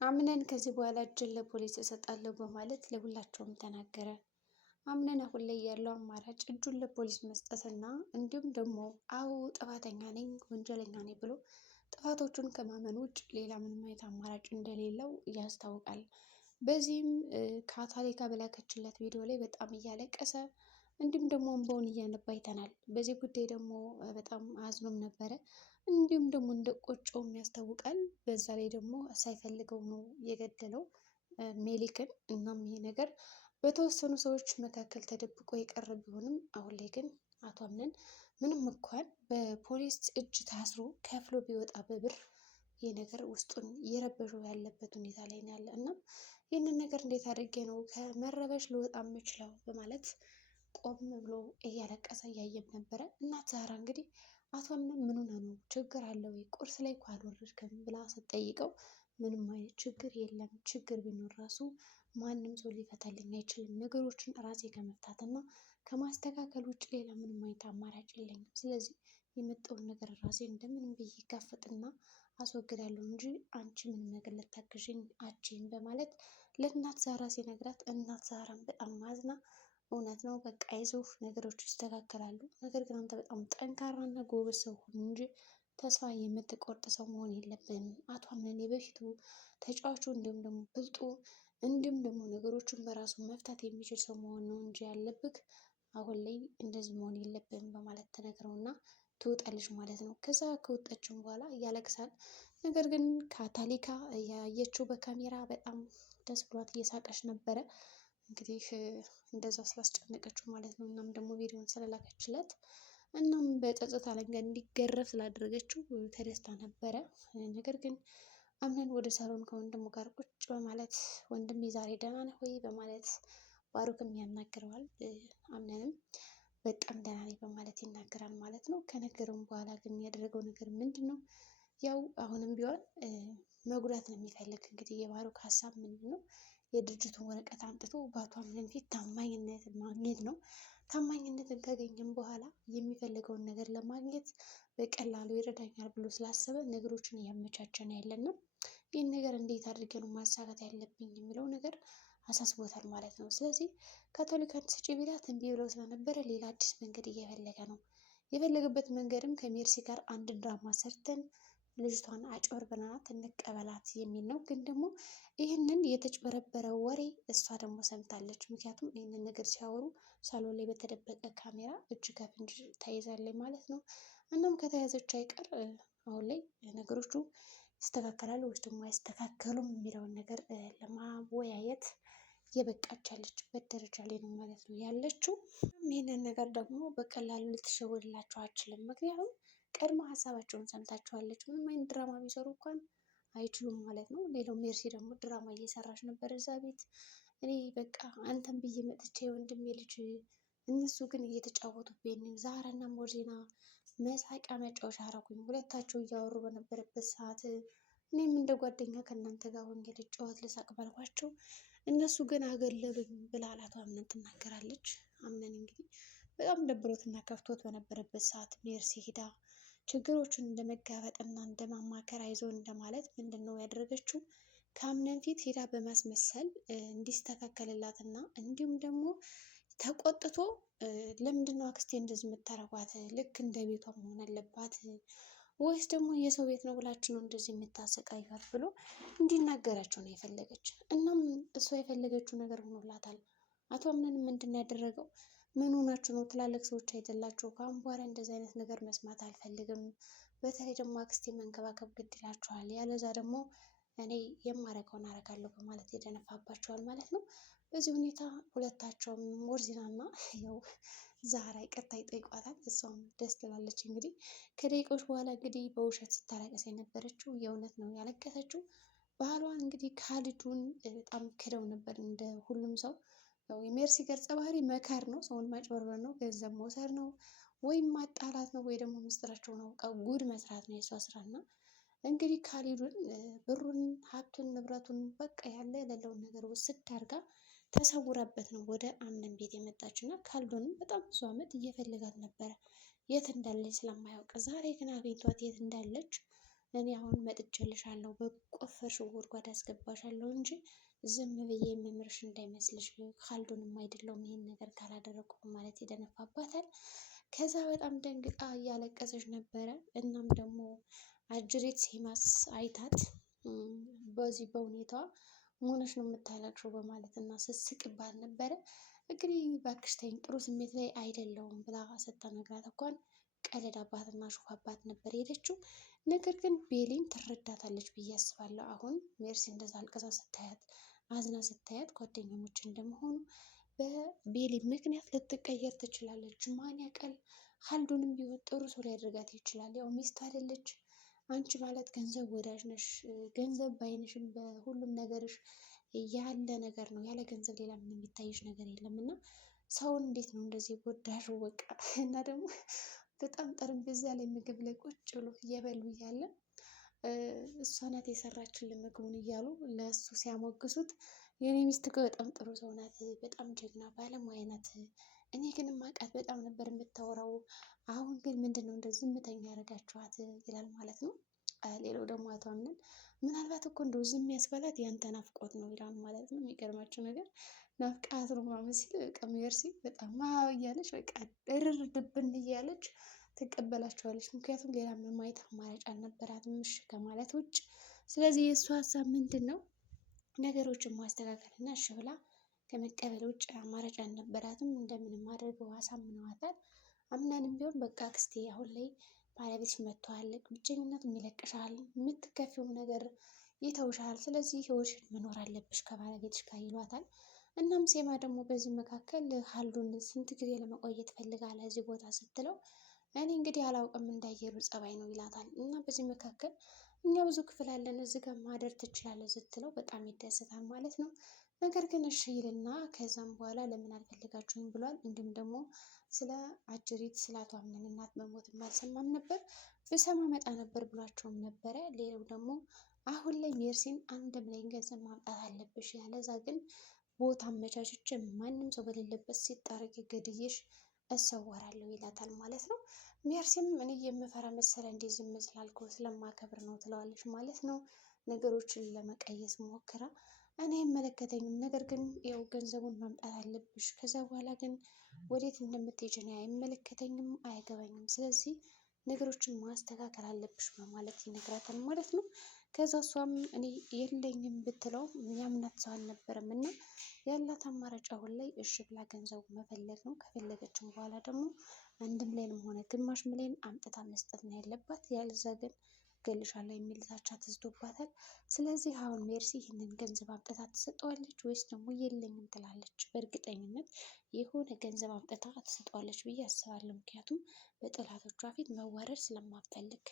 አምነን ከዚህ በኋላ እጅን ለፖሊስ እሰጣለሁ በማለት ለሁላቸውም ተናገረ። አምነን አሁን ላይ ያለው አማራጭ እጁን ለፖሊስ መስጠትና እንዲሁም ደግሞ አዎ ጥፋተኛ ነኝ ወንጀለኛ ነኝ ብሎ ጥፋቶቹን ከማመን ውጭ ሌላ ምንም አይነት አማራጭ እንደሌለው ያስታውቃል። በዚህም ካታሊካ በላከችለት ቪዲዮ ላይ በጣም እያለቀሰ እንዲሁም ደግሞ እንባውን እያነባ አይተናል። በዚህ ጉዳይ ደግሞ በጣም አዝኖም ነበረ። እንዲሁም ደግሞ እንደ ቆጮም ያስታውቃል። በዛ ላይ ደግሞ ሳይፈልገው ነው የገደለው ሜሊክን። እናም ይሄ ነገር በተወሰኑ ሰዎች መካከል ተደብቆ የቀረ ቢሆንም አሁን ላይ ግን አቶ አምነን ምንም እንኳን በፖሊስ እጅ ታስሮ ከፍሎ ቢወጣ በብር ይህ ነገር ውስጡን እየረበሸው ያለበት ሁኔታ ላይ ነው ያለ። እና ይህንን ነገር እንዴት አድርጌ ነው ከመረበሽ ልወጣ የምችለው በማለት ቆም ብሎ እያለቀሰ እያየም ነበረ። እናት ዛራ እንግዲህ አቶ አምነን ምን ሆነ ነው ችግር አለ ወይ ቁርስ ላይ እኮ አልወረድክም ብላ ስትጠይቀው ምንም አይነት ችግር የለም፣ ችግር ቢኖር ራሱ ማንም ሰው ሊፈታልኝ አይችልም። ነገሮችን ራሴ ከመፍታት እና ከማስተካከል ውጭ ሌላ ምንም አይነት አማራጭ የለኝም። ስለዚህ የመጣውን ነገር ራሴ እንደምንም ብዬ ጋፈጥና አስወግዳለሁ እንጂ አንቺ ምንም ነገር ልታግዥኝ አችም በማለት ለእናት ዛራ ሲነግራት እናት ዛራን በጣም ማዝና እውነት ነው በቃ ይዞህ ነገሮች ይስተካከላሉ። ነገር ግን አንተ በጣም ጠንካራና ጎበዝ ሰው ሁን እንጂ ተስፋ የምትቆርጥ ሰው መሆን የለብንም። አቶ አምነን የበፊቱ ተጫዋቹ እንዲሁም ደግሞ ብልጡ እንዲሁም ደግሞ ነገሮችን በራሱ መፍታት የሚችል ሰው መሆን ነው እንጂ ያለብክ አሁን ላይ እንደዚህ መሆን የለብንም በማለት ተነግረውና ትወጣለች ማለት ነው። ከዛ ከወጣችን በኋላ እያለቅሳል። ነገር ግን ካታሊካ ያየችው በካሜራ በጣም ደስ ብሏት እየሳቀች ነበረ። እንግዲህ እንደዛ ስላስጨነቀችው ማለት ነው። እናም ደግሞ ቪዲዮን ስለላከችለት እናም በጸጥታ አለንጋ እንዲገረፍ ስላደረገችው ተደስታ ነበረ። ነገር ግን አምነን ወደ ሳሎን ከወንድሙ ጋር ቁጭ በማለት ወንድሜ ዛሬ ደህና ነህ ወይ በማለት ባሩክም ያናግረዋል። አምነንም በጣም ደህና ነኝ በማለት ይናገራል ማለት ነው። ከነገረውም በኋላ ግን ያደረገው ነገር ምንድን ነው? ያው አሁንም ቢሆን መጉዳት ነው የሚፈልግ። እንግዲህ የባሩክ ሀሳብ ምንድን ነው? የድርጅቱን ወረቀት አምጥቶ በአቶ አምነን ፊት ታማኝነትን ማግኘት ነው። ታማኝነትን ካገኘም በኋላ የሚፈልገውን ነገር ለማግኘት በቀላሉ ይረዳኛል ብሎ ስላሰበ ነገሮችን እያመቻቸ ነው ያለና ይህን ነገር እንዴት አድርጌ ነው ማሳካት ያለብኝ የሚለው ነገር አሳስቦታል ማለት ነው። ስለዚህ ካቶሊካን ስጪ ቢላት እምቢ ብለው ስለነበረ ሌላ አዲስ መንገድ እየፈለገ ነው። የፈለገበት መንገድም ከሜርሲ ጋር አንድ ድራማ ሰርተን ልጅቷን አጭበርብረናት እንቀበላት የሚል ነው። ግን ደግሞ ይህንን የተጭበረበረ ወሬ እሷ ደግሞ ሰምታለች። ምክንያቱም ይህንን ነገር ሲያወሩ ሳሎን ላይ በተደበቀ ካሜራ እጅ ከፍንጅ ተይዛለች ማለት ነው። እናም ከተያዘች አይቀር አሁን ላይ ነገሮቹ ይስተካከላሉ ወይስ ደግሞ አይስተካከሉም የሚለውን ነገር ለማወያየት የበቃች ያለችበት ደረጃ ላይ ነው ማለት ነው ያለችው። ይህንን ነገር ደግሞ በቀላሉ ልትሸወድላቸው አችልም። ምክንያቱም ቀድሞ ሀሳባቸውን ሰምታችኋለች። ምንም አይነት ድራማ ቢሰሩ እንኳን አይችሉም ማለት ነው። ሌላው ሜርሲ ደግሞ ድራማ እየሰራች ነበር እዛ ቤት። እኔ በቃ አንተን ብዬ መጥቼ ወንድሜ ልጅ እነሱ ግን እየተጫወቱብኝ ዛራና ሞርዜና መሳቂያ መጫወቻ አረጉኝ። ሁለታቸው እያወሩ በነበረበት ሰዓት እኔም እንደ ጓደኛ ከእናንተ ጋር ሆኜ ልጫወት ልሳቅ ባልኳቸው እነሱ ግን አገለሉኝ ብላ አቶ አምነን ትናገራለች። አምነን እንግዲህ በጣም ደብሮትና ከፍቶት በነበረበት ሰዓት ሜርሲ ሂዳ ችግሮቹን እንደመጋፈጥና እንደማማከር አይዞን እንደማለት ምንድን ነው ያደረገችው? ከአምነን ፊት ሂዳ በማስመሰል እንዲስተካከልላትና እንዲሁም ደግሞ ተቆጥቶ ለምንድን ነው አክስቴ እንደዚህ የምታረጓት? ልክ እንደ ቤቷ መሆን አለባት ወይስ ደግሞ የሰው ቤት ነው ብላችሁ ነው እንደዚህ የምታሰቃዩት ብሎ እንዲናገራቸው ነው የፈለገች። እናም እሷ የፈለገችው ነገር ሆኖላታል። አቶ አምነንም ምንድን ነው ያደረገው? ምን ሆናችሁ ነው? ትላልቅ ሰዎች አይደላችሁ? ከአሁን በኋላ እንደዚህ አይነት ነገር መስማት አልፈልግም። በተለይ ደግሞ አክስቴ መንከባከብ ግድ ይላችኋል። ያለዛ ደግሞ እኔ የማረገውን አረጋለሁ በማለት የደነፋባቸዋል ማለት ነው። በዚህ ሁኔታ ሁለታቸውም ሞርዚናና ያው ዛራ ይቅርታ ይጠይቋታል። እሷም ደስ ትላለች። እንግዲህ ከደቂቃዎች በኋላ እንግዲህ በውሸት ስታለቅስ የነበረችው የእውነት ነው ያለቀሰችው። ባህሏን እንግዲህ ካሊዱን በጣም ክደው ነበር እንደ ሁሉም ሰው። ያው የሜርሲ ገጸ ባህሪ መካር ነው፣ ሰውን ማጭበርበር ነው፣ ገንዘብ መውሰድ ነው፣ ወይም ማጣላት ነው፣ ወይ ደግሞ ምስጢራቸውን አውቃ ጉድ መስራት ነው የሷ ስራና እንግዲህ ካሊዱን ብሩን፣ ሀብቱን፣ ንብረቱን በቃ ያለ የሌለውን ነገር ውስድ አድርጋ ተሰውራበት ነው ወደ አምነን ቤት የመጣች እና ካሊዱንም በጣም ብዙ ዓመት እየፈለጋት ነበረ የት እንዳለች ስለማያውቅ። ዛሬ ግን አግኝቷት የት እንዳለች እኔ አሁን መጥቼልሻለሁ፣ በቆፈርሽው ጉድጓድ አስገባሻለሁ እንጂ ዝም ብዬ የምምርሽ እንዳይመስልሽ፣ ካልዱንም አይደለሁም ይሄን ነገር ካላደረኩ ማለት ይደነፋባታል። ከዛ በጣም ደንግጣ እያለቀሰች ነበረ። እናም ደግሞ አጅሬት ሴማስ አይታት በዚህ በሁኔታዋ ሆነሽ ነው የምታለቅሽው በማለት እና ስስቅባት ነበረ። እንግዲህ እባክሽ ተይኝ ጥሩ ስሜት ላይ አይደለውም ብላ ስትነግራት እንኳን ቀለዳባትና ሹፋባት ነበር የሄደችው። ነገር ግን ቤሊን ትረዳታለች ብዬ አስባለሁ። አሁን ሜርሲ እንደዛ አልቅሳ ስታያት፣ አዝና ስታያት ጓደኛሞች እንደመሆኑ በቤሊ ምክንያት ልትቀየር ትችላለች። ማን ያውቃል? ካልዱንም ቢሆን ጥሩ ሰው ሊያደርጋት ይችላል። ያው ሚስት አይደለች? አንቺ ማለት ገንዘብ ወዳጅ ነሽ። ገንዘብ ባይንሽም በሁሉም ነገርሽ ያለ ነገር ነው። ያለ ገንዘብ ሌላ ምን የሚታይሽ ነገር የለም እና ሰውን እንዴት ነው እንደዚህ ጎዳሽው? በቃ እና ደግሞ በጣም ጠረጴዛ ላይ ምግብ ላይ ቁጭ ብሎ እየበሉ እያለ እሷ ናት የሰራችልን ምግቡን እያሉ ለእሱ ሲያሞግሱት፣ የኔ ሚስት እኮ በጣም ጥሩ ሰው ናት፣ በጣም ጀግና ባለሙያ ናት። እኔ ግን ማቃት በጣም ነበር የምታወራው። አሁን ግን ምንድን ነው እንደዚህ ዝምተኛ ያደረጋችኋት? ይላል ማለት ነው። ሌላው ደግሞ አቶ አምነን ምናልባት እኮ እንደው ዝም ያስበላት ያንተ ናፍቆት ነው ይላል ማለት ነው። የሚገርማቸው ነገር ናፍቃት ነው ምናምን ሲል በቃ ሜርሲ በጣም እያለች በቃ እርር ድብን እያለች ትቀበላቸዋለች። ምክንያቱም ሌላ ምንም አይነት አማራጭ አልነበራትም እሺ ከማለት ውጭ። ስለዚህ የእሱ ሀሳብ ምንድን ነው? ነገሮችን ማስተካከል እና እሺ ብላ ከመቀበል ውጭ አማራጭ አልነበራትም። እንደምንም አድርገው አሳምነዋታል። አምናንም ቢሆን በቃ አክስቴ አሁን ላይ ባለቤትሽ መጥቷል፣ ብቸኝነቱም ይለቅሻል፣ የምትከፊውም ነገር ይተውሻል። ስለዚህ ህይወትሽን መኖር አለብሽ ከባለቤትሽ ጋር ይሏታል። እናም ሴማ ደግሞ በዚህ መካከል ካልዱን ስንት ጊዜ ለመቆየት ፈልጋለ እዚህ ቦታ ስትለው፣ እኔ እንግዲህ አላውቅም እንዳየሩ ጸባይ ነው ይላታል። እና በዚህ መካከል እኛ ብዙ ክፍል አለን እዚህ ጋር ማደር ትችላለህ ስትለው በጣም ይደሰታል ማለት ነው። ነገር ግን እሺ ይልና ከዛም በኋላ ለምን አልፈልጋችሁም ብሏል። እንዲሁም ደግሞ ስለ አጅሪት ስለ አቶ አምነን እናት መሞት አልሰማም ነበር፣ ብሰማ መጣ ነበር ብሏቸውም ነበረ። ሌላው ደግሞ አሁን ላይ ሜርሲን አንድ ብላይ ገንዘብ ማምጣት አለብሽ፣ ያለዛ ግን ቦታ አመቻችቼ ማንም ሰው በሌለበት ሲጣረግ ገድዬሽ እሰወራለሁ ይላታል ማለት ነው። ሜርሲም እኔ የምፈራ መሰለ እንዴ ዝም ስላልኩ ስለማከብር ነው ትለዋለች ማለት ነው። ነገሮችን ለመቀየስ ሞክራ እኔ አይመለከተኝም፣ ነገር ግን ያው ገንዘቡን ማምጣት አለብሽ፣ ከዛ በኋላ ግን ወዴት እንደምትሄጂ እኔ አይመለከተኝም፣ አይገባኝም፣ ስለዚህ ነገሮችን ማስተካከል አለብሽ በማለት ይነግራታል ማለት ነው። ከዛ እሷም እኔ የለኝም ብትለው የሚያምናት ሰው አልነበረም እና ያላት አማራጭ አሁን ላይ እሺ ብላ ገንዘቡ መፈለግ ነው። ከፈለገችም በኋላ ደግሞ አንድም ላይንም ሆነ ግማሽ ሚሊዮን አምጥታ መስጠት ነው ያለባት፣ ያለዛ ግን እገልሻለሁ የሚል ዛቻ ተዝቶባታል። ስለዚህ አሁን ሜርሲ ይህንን ገንዘብ አምጥታ ትሰጠዋለች ወይስ ደግሞ የለኝም ትላለች? በእርግጠኝነት የሆነ ገንዘብ አምጥታ ትሰጠዋለች ብዬ አስባለሁ። ምክንያቱም በጠላቶቿ ፊት መዋረድ ስለማትፈልግ